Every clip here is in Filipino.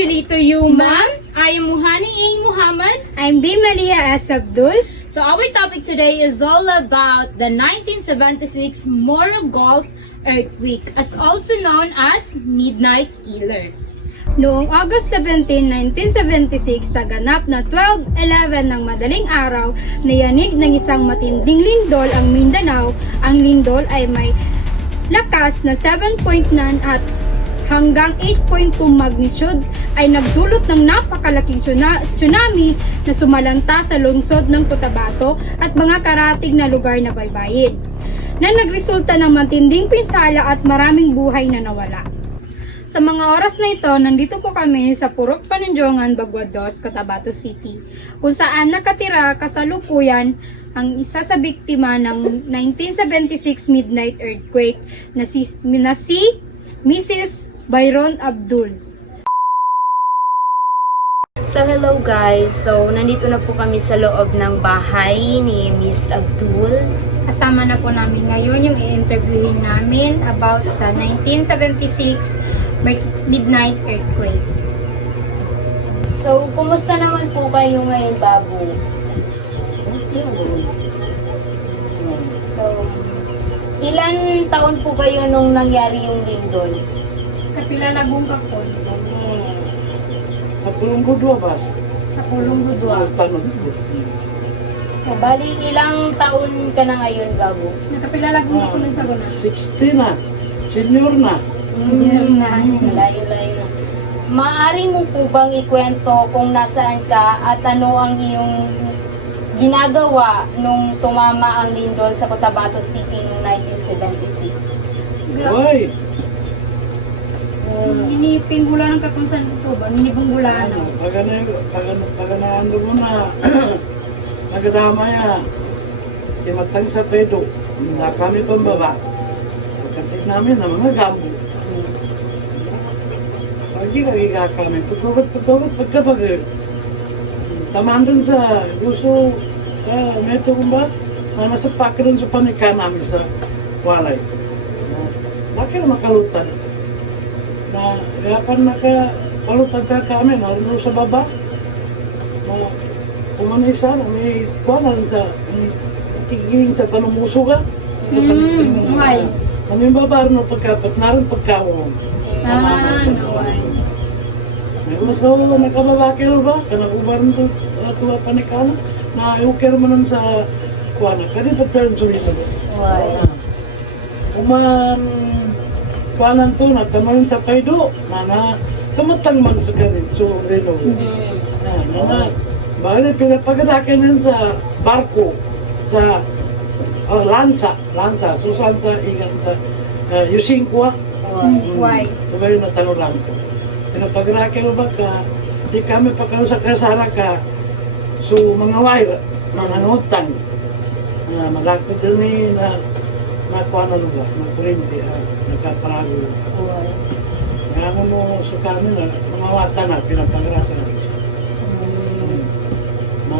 especially to you, ma'am. I am Muhani A. Muhammad. I'm B. Malia S. Abdul. So our topic today is all about the 1976 Moro Gulf earthquake, as also known as Midnight Killer. Noong August 17, 1976, sa ganap na 12:11 ng madaling araw, nayanig ng isang matinding lindol ang Mindanao. Ang lindol ay may lakas na 7.9 at hanggang 8.2 magnitude ay nagdulot ng napakalaking tsunami na sumalanta sa lungsod ng Cotabato at mga karatig na lugar na baybayin, na nagresulta ng matinding pinsala at maraming buhay na nawala. Sa mga oras na ito, nandito po kami sa Purok Pananjongan, Baguados, Cotabato City, kung saan nakatira kasalukuyan ang isa sa biktima ng 1976 Midnight Earthquake na si Mrs. Byron Abdul. So hello guys, so nandito na po kami sa loob ng bahay ni Miss Abdul. Kasama na po namin ngayon yung i-interviewin namin about sa 1976 Midnight Earthquake. So, kumusta naman po kayo ngayon, Babu? So, ilan taon po kayo nung nangyari yung lindol? Kapila lagong kapon. Sa pulong budwa ba? Sa Pulong Budwa. Tanong. So, bali, ilang taon ka na ngayon, Babu? Nakapila lagong kapon ng sagunan. 60 na. Senior na. Malayo-layo. Maaari mo po bang ikwento kung nasaan ka at ano ang iyong ginagawa nung tumama ang lindol sa Cotabato City noong 1976? Uy! Inipinggula ng kapunsan ito ba? Minibunggulaan na. Paganaan mo na. Nagadama ya. Timatang sa pedo. Na kami pambaba. Pagkatik namin na mga gambo. Lagi kami. Pagkabat pagkabag. Tamaan dun sa gusto meto kung ba? Na nasa pakirin sa panika namin sa walay. Bakit makalutan? Na kapan nakalutan ka kami, naroon sa baba. Kumanisa na may kuwanan sa tiging sa panumuso ka. Why? Kami babar na pagkapat, naroon pagkawang. Naway. Mas nakababakil ba? Kanag-ubar nito tuwa panikana na iukir mo nun sa kuwana. Kani pagkaroon sumito. Kuman kuanan to na tamayon sa paydo na kamatang man sa kanit. So, relo. Na bali pinapagadakin nun sa barko sa lansa. Susan sa ingan sa using kuwa. Why? Sabay na tanong lang ko. Pinapagadakin mo ba ka di kami pagkano sa kasara ka so mga wire mga nutang malakot din na nakuha na lugar ng kurente nagkaparago ngayon mo sa kami na mga wata na pinapagadakin na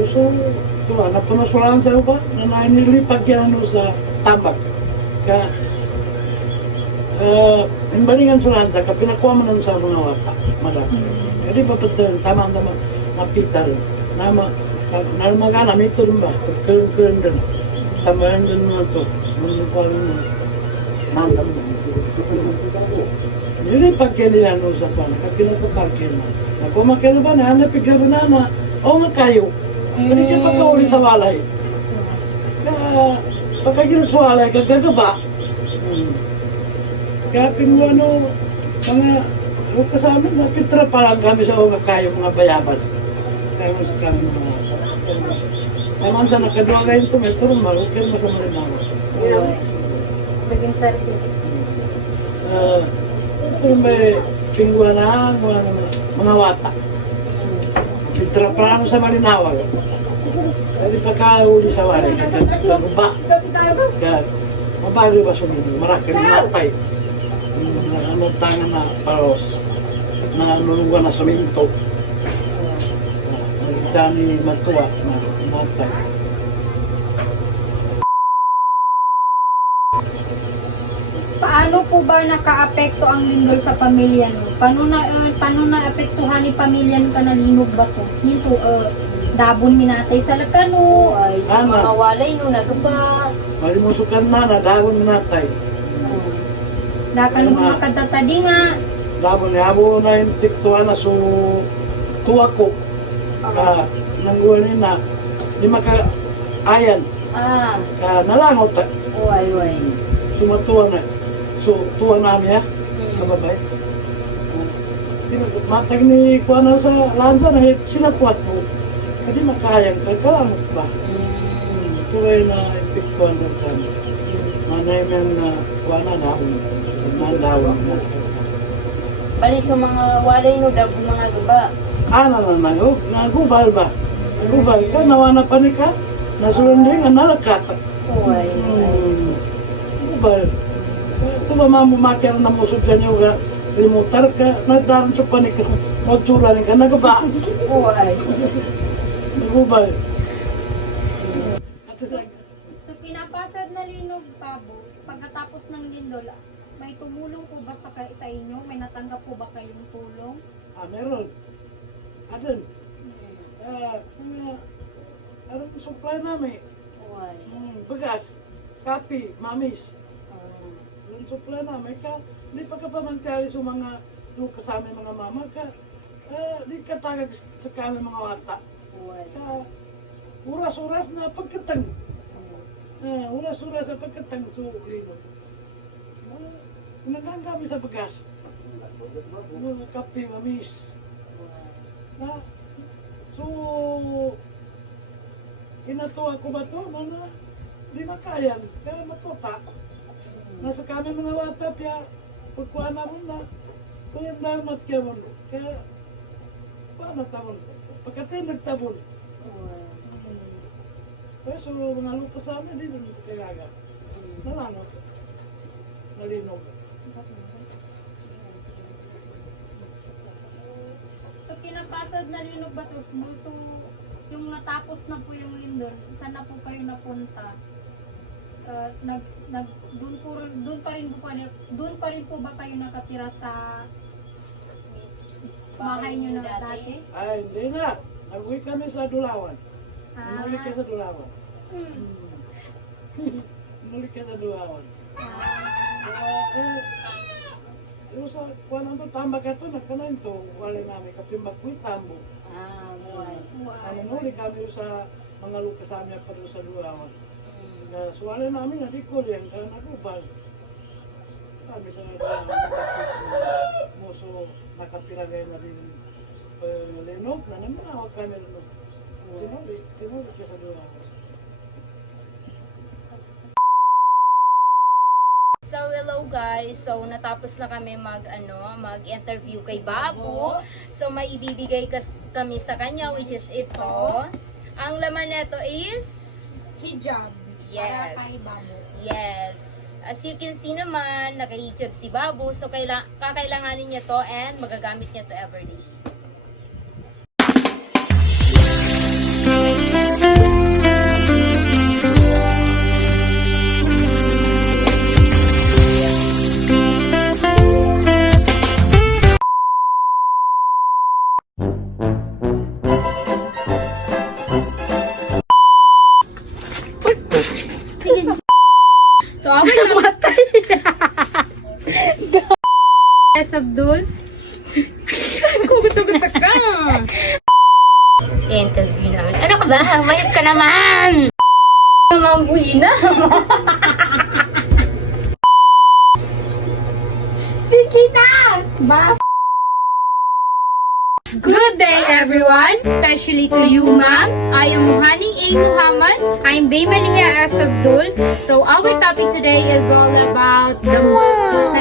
gusto diba napanasulaan sa'yo ba na nainilipag yan sa tabak ka imbalingan sulanta ka pinakuha mo nun sa mga wata malaki jadi papatan tama-tama napital nama magana ito rin ba keren din tamayan din mo ito manupal mo mandam jadi pagkilihan mo sa pan kapinapapagkil mo nagkumakil ba na hanap igaro na o nga kayo hindi ka pagkauli sa walay pagkagilag sa walay kagagaba kaya pinguano mga huwag ka sa amin, napitra pa lang kami sa uga kayo mga bayabas. Kaya mas kami mga naman sa nakadwa kayo ito, may turong marukir mo sa marinawa. Naging service. Ito may pingguan na mga wata. Pitra pa lang sa marinawa. Kaya pagkauli sa wala, kagumba. Kaya mabali ba sumunod, marakil natay. Ano tangan na paros. Na nulungan na sa minto. Dami matuwa na matay. Paano paano po ba nakaapekto ang lindol sa pamilya no? Paano na apektuhan ni pamilya no kanalinog ba to? Nito dabon minatay sa lakano. Ay, sa Ana. mga walay no na to ba? Malimusukan na na dahon minatay. Dakan mo makatatadi nga. Dahon ni abo na yung tiktuan na so tuwa ko. Nangguan na di maka ayan Ah, nalangot way. sumatuwa na. So tuwa namin ya. Kababay. Matag ni kuana sa lanza na sinapuat mo. Kasi makayang kalangot ba? Tuway na tiktuan doon kami. Manay na kuana dahon. Nandawang na. Bali sa mga walay no dabo mga guba. Ana na nayo, nagubal ba? Nagubal ka, nawana pa ni ka? Nasulundin nga nalakat. Way. Nagubal. Kung mamamakir na musod ka niyo ka, limutar ka, nagdaran sa pa ni ka, magsura ni ka, nagaba. Way. Nagubal. So pinapasad na linog tabo pagkatapos ng lindol. May tumulong po ba sa inyo? May natanggap po ba kayong tulong? Meron. Adun. Ano yung supply namin? Way. Bagas, kapi, mamis. Yung supply namin ka, hindi pa ka pamantyali sa mga yung kasama yung mga mama ka. Di ka tagag sa kami mga wata. Way. Uras-uras na pagkatang. Uras-uras na pagkatang sa libo. Nanggang kami sa bagas. Mga kapi, mamis. So, inatuwa ko ba ito? Mana, di makayan. Kaya matuta. Nasa kami mga wata, kaya pagkuha na mo na. Kaya namat kaya mo. Kaya, paano tabon? Pagkatin nagtabon. Kaya so, mga lupa sa amin, di doon kailaga. Nalangot. Nalinog. So pinapasad na linog ba to? So, yung natapos na po yung lindol, saan na po kayo napunta? Doon pa rin po ba kayo nakatira sa bahay nyo na dati? Ay, hindi na. Nag-uwi kami sa Dulawan. Inulit ka sa Dulawan. Inulit ka sa Dulawan. Yung sa kuwan ang to, tambak ito, nagkanan ito, wala namin kapimbak ko tambo. Way. Inulit kami sa mga lupa sa amin pa doon sa Dulawan. So wala namin, hindi ko yan, kaya nagubal. Kami sa muso, nakapilagay na rin linog, na namanawag kami linog. Tinulit ka sa Dulawan. So hello guys. So natapos na kami mag-interview kay Babu. So may ibibigay kami sa kanya which is ito. Ang laman nito is Hijab. yes. Para kay Babu. Yes. As you can see naman, naka-hijab si Babu. So kakailanganin niya to and magagamit niya to everyday. So, our namatay. Yes, Abdul. Kugutugutak ka. Interview naman. Ano ka ba? Mayat ka naman! Mambuhi na! Sige na! Bas! Good day, everyone, especially to you, ma'am. I am Muhaning A. Muhammad. I'm Baymalia S. Abdul. So, our topic today is all about the... Wow!